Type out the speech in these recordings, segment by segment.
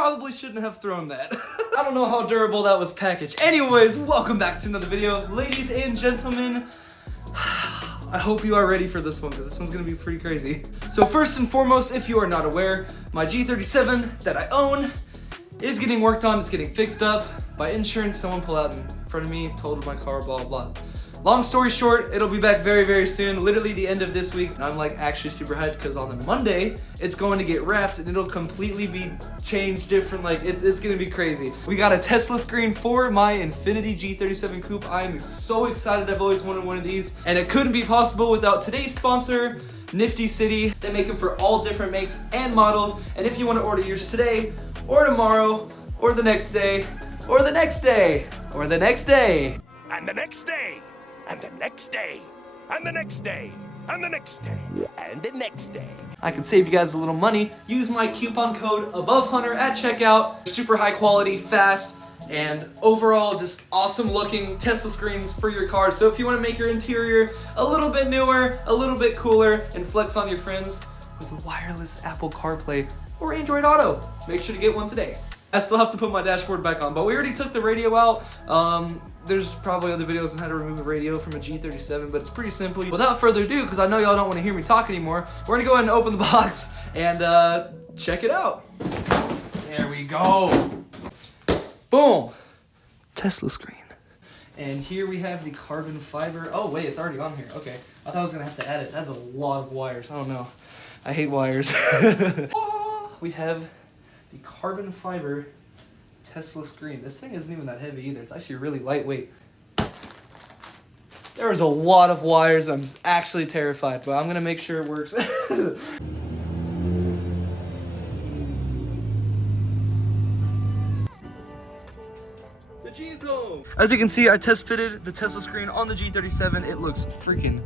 probably shouldn't have thrown that. I don't know how durable that was packaged. Anyways, welcome back to another video. Ladies and gentlemen, I hope you are ready for this one because this one's gonna be pretty crazy. So first and foremost, if you are not aware, my G37 that I own is getting worked on. It's getting fixed up by insurance. Someone pulled out in front of me, totaled my car, blah, blah. Long story short, it'll be back very, very soon, literally the end of this week. And I'm like actually super hyped because on the Monday, it's going to get wrapped and it'll completely be changed different. Like it's gonna be crazy. We got a Tesla screen for my Infinity G37 Coupe. I am so excited. I've always wanted one of these and it couldn't be possible without today's sponsor, Nifty City. They make them for all different makes and models. And if you want to order yours today or tomorrow or the next day or the next day or the next day and the next day and the next day and the next day and the next day and the next day, I can save you guys a little money. Use my coupon code ABOVEHUNTER at checkout. Super high quality, fast, and overall just awesome looking Tesla screens for your car. So if you want to make your interior a little bit newer, a little bit cooler, and flex on your friends with wireless Apple CarPlay or Android Auto, make sure to get one today. I still have to put my dashboard back on, but we already took the radio out. There's probably other videos on how to remove a radio from a G37, but it's pretty simple. Without further ado, because I know y'all don't want to hear me talk anymore, we're gonna go ahead and open the box and check it out. There we go. Boom. Tesla screen. And here we have the carbon fiber. Oh wait, it's already on here. Okay, I thought I was gonna have to add it. That's a lot of wires. I don't know. I hate wires. We have the carbon fiber Tesla screen. This thing isn't even that heavy either. It's actually really lightweight. There's a lot of wires. I'm actually terrified, but I'm gonna make sure it works. The G-Zone. As you can see, I test fitted the Tesla screen on the G37. It looks freaking,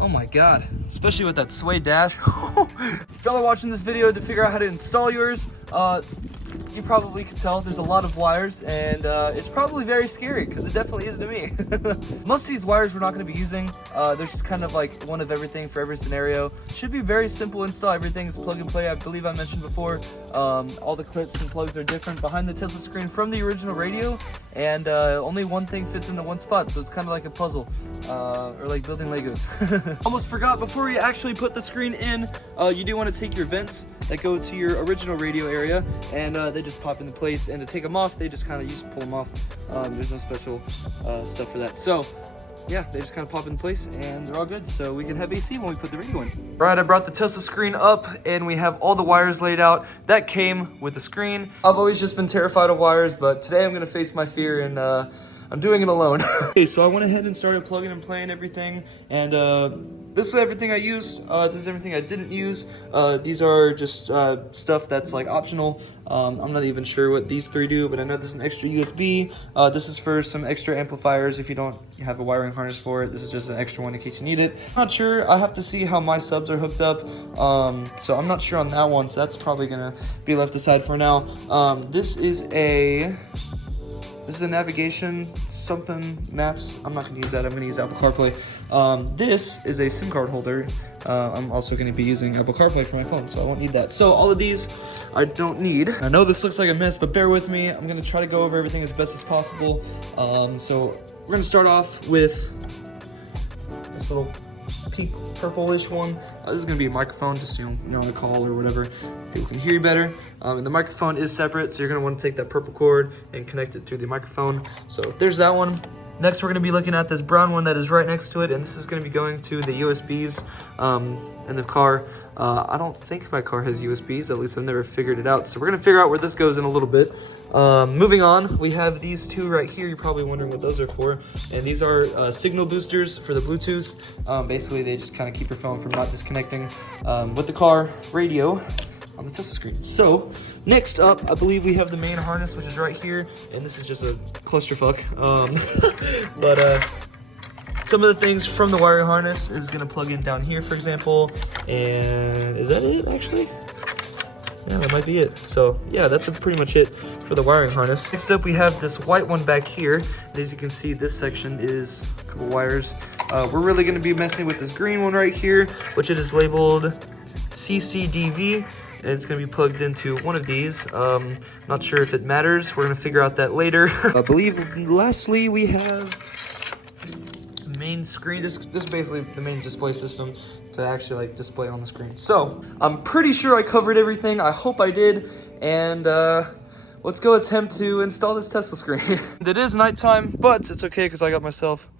oh my God. Especially with that suede dash. If y'all are watching this video to figure out how to install yours, you probably can tell there's a lot of wires and it's probably very scary because it definitely is to me. Most of these wires we're not going to be using. They're just kind of like one of everything for every scenario. Should be very simple install. Everything is plug and play. I believe I mentioned before, all the clips and plugs are different behind the Tesla screen from the original radio, and only one thing fits into one spot, so it's kind of like a puzzle or like building Legos. Almost forgot, before you actually put the screen in, you do want to take your vents that go to your original radio area, and they just pop into place, and to take them off, they just kind of pull them off. There's no special stuff for that. So yeah, they just kind of pop into place and they're all good, so we can have AC when we put the radio in. All right, I brought the Tesla screen up and we have all the wires laid out that came with the screen. I've always just been terrified of wires, but today I'm gonna face my fear and I'm doing it alone. Okay, so I went ahead and started plugging and playing everything, and this is everything I used. This is everything I didn't use. These are just stuff that's like optional. I'm not even sure what these three do, but I know this is an extra USB. This is for some extra amplifiers if you don't have a wiring harness for it. This is just an extra one in case you need it. I'm not sure. I have to see how my subs are hooked up. So I'm not sure on that one, so that's probably gonna be left aside for now. This is a navigation something maps. I'm not gonna use that. I'm gonna use Apple CarPlay. This is a SIM card holder. I'm also gonna be using Apple CarPlay for my phone, so I won't need that. So all of these I don't need. I know this looks like a mess, but bear with me. I'm gonna try to go over everything as best as possible. So we're gonna start off with this little pink purplish one. This is gonna be a microphone, just you know, the call or whatever. People can hear you better. And the microphone is separate, so you're gonna want to take that purple cord and connect it to the microphone. So there's that one. Next, we're gonna be looking at this brown one that is right next to it, and this is gonna be going to the USBs in the car. I don't think my car has USBs, at least I've never figured it out. So we're gonna figure out where this goes in a little bit. Moving on, we have these two right here. You're probably wondering what those are for. And these are signal boosters for the Bluetooth. Basically, they just kind of keep your phone from not disconnecting with the car radio on the Tesla screen. So next up, I believe we have the main harness, which is right here. And this is just a clusterfuck. But some of the things from the wiring harness is gonna plug in down here, for example. And is that it, actually? Yeah, that might be it. So yeah, that's pretty much it for the wiring harness. Next up, we have this white one back here. And as you can see, this section is a couple wires. We're really gonna be messing with this green one right here, which it is labeled CCDV. and it's gonna be plugged into one of these. Not sure if it matters. We're gonna figure out that later. I believe lastly we have the main screen. This is basically the main display system to actually like display on the screen. So I'm pretty sure I covered everything. I hope I did. And let's go attempt to install this Tesla screen. It is nighttime, but it's okay because I got myself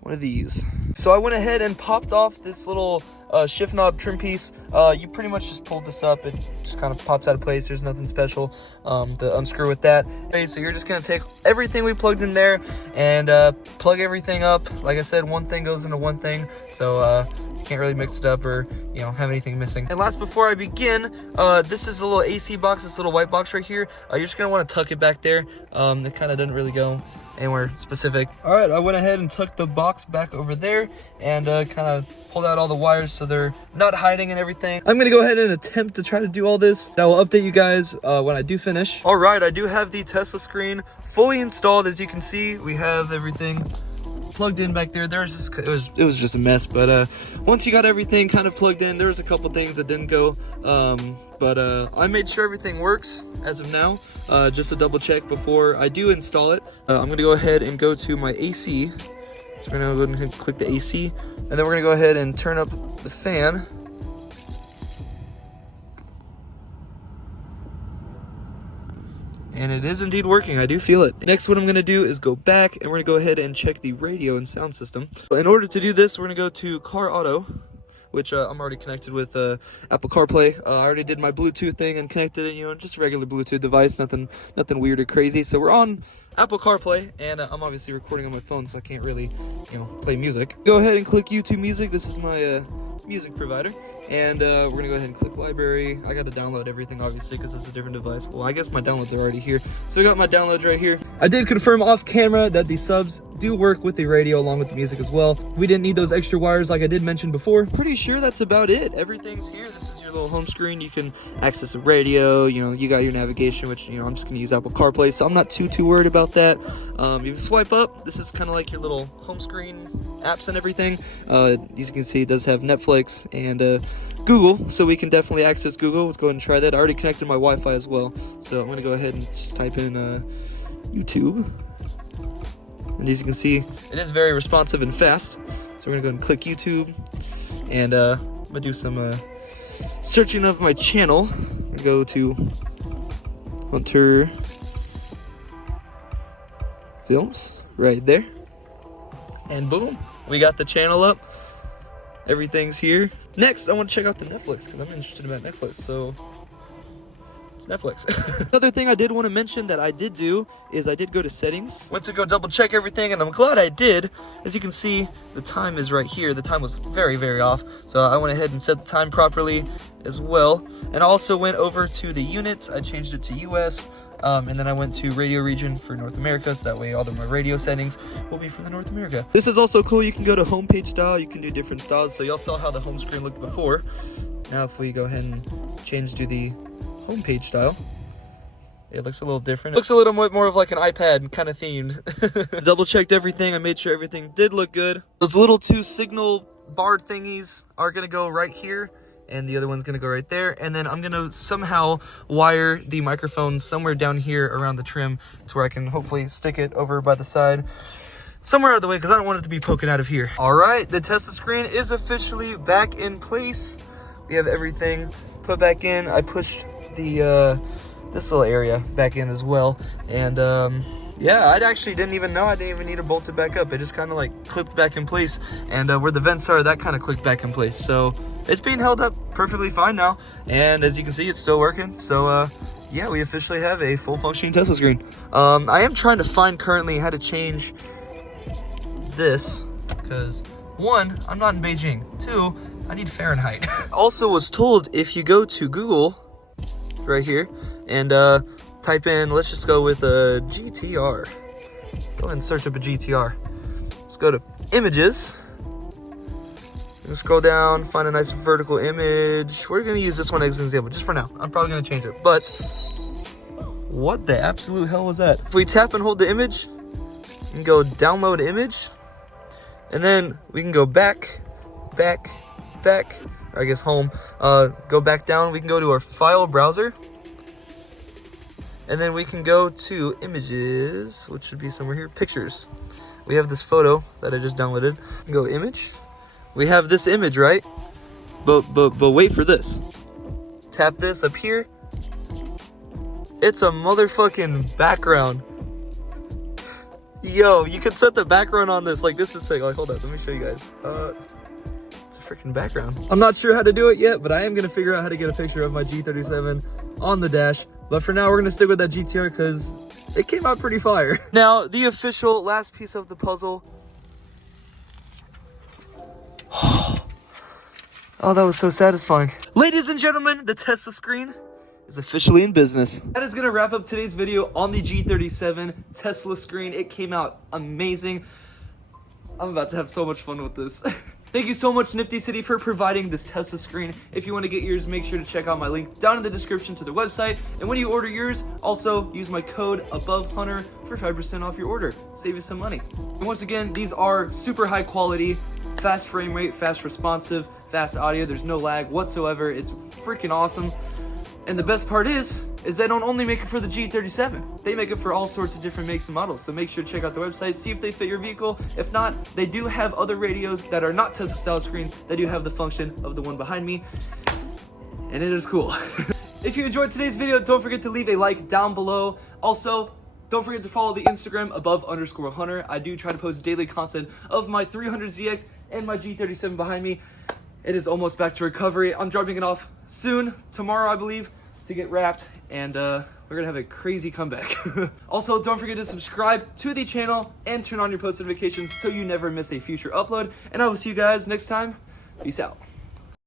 one of these. So I went ahead and popped off this little shift knob trim piece. You pretty much just pulled this up. It just kind of pops out of place. There's nothing special to unscrew with that. Okay, so you're just gonna take everything we plugged in there and plug everything up. Like I said, one thing goes into one thing, so you can't really mix it up or have anything missing. And last, before I begin, this is a little AC box, this little white box right here. You're just gonna want to tuck it back there. It kind of doesn't really go anywhere specific. All right, I went ahead and tucked the box back over there and kind of pulled out all the wires so they're not hiding and everything. I'm gonna go ahead and attempt to try to do all this. I will update you guys when I do finish. All right, I do have the Tesla screen fully installed. As you can see, we have everything plugged in back there. It was just a mess, but once you got everything kind of plugged in, there was a couple things that didn't go, but I made sure everything works as of now, just to double check before I do install it. I'm gonna go ahead and go to my AC. So we're gonna go ahead and click the AC, and then we're gonna go ahead and turn up the fan. And it is indeed working. I do feel it. Next, what I'm gonna do is go back and we're gonna go ahead and check the radio and sound system. In order to do this, we're gonna go to Car Auto, which I'm already connected with Apple CarPlay. I already did my Bluetooth thing and connected it, just a regular Bluetooth device, nothing weird or crazy. So we're on Apple CarPlay, and I'm obviously recording on my phone, so I can't really, play music. Go ahead and click YouTube Music. This is my music provider. And we're gonna go ahead and click library. I gotta download everything, obviously, because it's a different device. Well, I guess my downloads are already here. So I got my downloads right here. I did confirm off camera that the subs do work with the radio along with the music as well. We didn't need those extra wires like I did mention before. Pretty sure that's about it. Everything's here. This is your little home screen. You can access the radio. You got your navigation, which, I'm just gonna use Apple CarPlay, so I'm not too worried about that. You swipe up. This is kind of like your little home screen apps and everything. As you can see, it does have Netflix and Google, so we can definitely access Google. Let's go ahead and try that. I already connected my Wi-Fi as well, so I'm gonna go ahead and just type in YouTube. And as you can see, it is very responsive and fast. So we're gonna go and click YouTube, and I'm gonna do some searching of my channel. I'm gonna go to Hunter Films right there, and boom, we got the channel up. Everything's here. Next, I want to check out the Netflix because I'm interested about Netflix. So it's Netflix. Another thing I did want to mention that I did do is I did go to settings. Went to go double check everything, and I'm glad I did. As you can see, the time is right here. The time was very off. So I went ahead and set the time properly as well. And I also went over to the units. I changed it to US. And then I went to radio region for North America, so that way all of my radio settings will be for the North America. This is also cool. You can go to homepage style. You can do different styles. So y'all saw how the home screen looked before. Now if we go ahead and change to the homepage style, it looks a little different. It looks a little more of like an iPad kind of themed. Double checked everything. I made sure everything did look good. Those little two signal bar thingies are gonna go right here, and the other one's gonna go right there. And then I'm gonna somehow wire the microphone somewhere down here around the trim to where I can hopefully stick it over by the side, somewhere out of the way, because I don't want it to be poking out of here. All right, the Tesla screen is officially back in place. We have everything put back in. I pushed the this little area back in as well. And yeah, I actually didn't even know I didn't even need to bolt it back up. It just kind of like clipped back in place, and where the vents are, that kind of clicked back in place. So it's being held up perfectly fine now, and as you can see, it's still working. So yeah, we officially have a full functioning Tesla screen. I am trying to find currently how to change this, because one, I'm not in Beijing. Two, I need Fahrenheit. Also was told if you go to Google right here and type in, let's just go with a GTR. Let's go ahead and search up a GTR. Let's go to images. Scroll down, find a nice vertical image. We're gonna use this one as an example, just for now. I'm probably gonna change it, but what the absolute hell was that? If we tap and hold the image, we can go download image, and then we can go back, I guess home, go back down. We can go to our file browser. And then we can go to images, which should be somewhere here, pictures. We have this photo that I just downloaded. Go image. We have this image, right? But wait for this. Tap this up here. It's a motherfucking background. Yo, you can set the background on this. Like, this is sick. Like, hold up, let me show you guys. It's a freaking background. I'm not sure how to do it yet, but I am gonna figure out how to get a picture of my G37 on the dash. But for now, we're gonna stick with that GTR because it came out pretty fire. Now, the official last piece of the puzzle. Oh, that was so satisfying. Ladies and gentlemen, the Tesla screen is officially in business. That is gonna wrap up today's video on the G37 Tesla screen. It came out amazing. I'm about to have so much fun with this. Thank you so much, Nifty City, for providing this Tesla screen. If you want to get yours, make sure to check out my link down in the description to their website. And when you order yours, also use my code ABOVEHUNTER for 5% off your order. Save you some money. And once again, these are super high quality, fast frame rate, fast responsive, fast audio. There's no lag whatsoever. It's freaking awesome. And the best part is they don't only make it for the G37. They make it for all sorts of different makes and models. So make sure to check out the website, see if they fit your vehicle. If not, they do have other radios that are not Tesla style screens that do have the function of the one behind me. And it is cool. If you enjoyed today's video, don't forget to leave a like down below. Also, don't forget to follow the Instagram above_hunter. I do try to post daily content of my 300ZX and my G37 behind me. It is almost back to recovery. I'm dropping it off soon, tomorrow I believe, to get wrapped, and we're gonna have a crazy comeback. Also, don't forget to subscribe to the channel and turn on your post notifications so you never miss a future upload. And I will see you guys next time. Peace out.